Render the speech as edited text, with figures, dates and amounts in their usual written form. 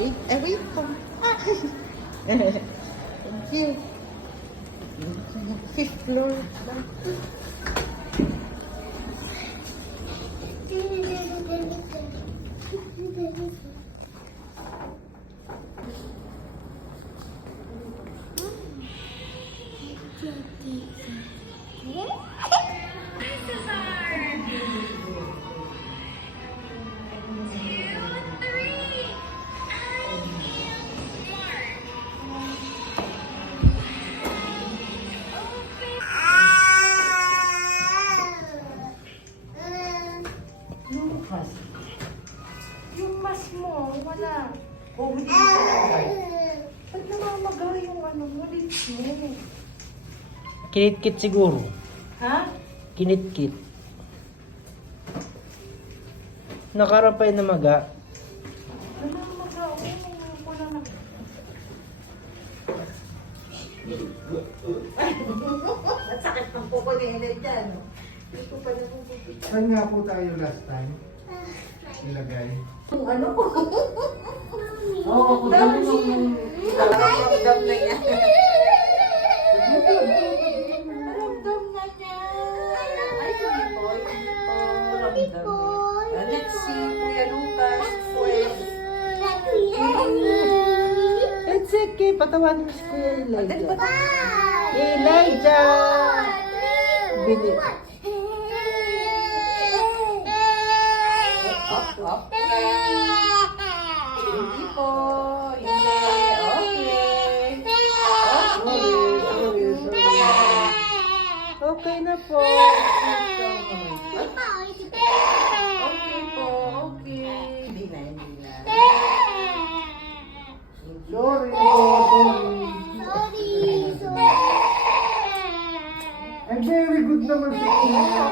Wait, wait. Thank you. Fifth floor. Lucas, yung mas mo, wala. O, hindi mo talaga. Ba't namamaga yung ano mo, lips mo? Kinitkit siguro. Ha? Kinitkit. Nakarapay na maga. Namamaga, wala na. At sakit ng kuko ni Helen dyan. Hindi ko pa napupupitan. Saan nga po tayo last time? Ilagay. Kung ano po? Oo, kung ano yung ramdam na niya. Ramdam na niya. Ay, hindi po. Hindi po. Ramdam. Let's see, Kuya Lucas. It's okay. Patawanin mo si Kuya Then, Elijah. ba't Elijah! Bili. Up. Hindi po. Hindi. Okay na po. Okay po. Okay. Hindi na. Sorry. Ay, very good naman sa inyo.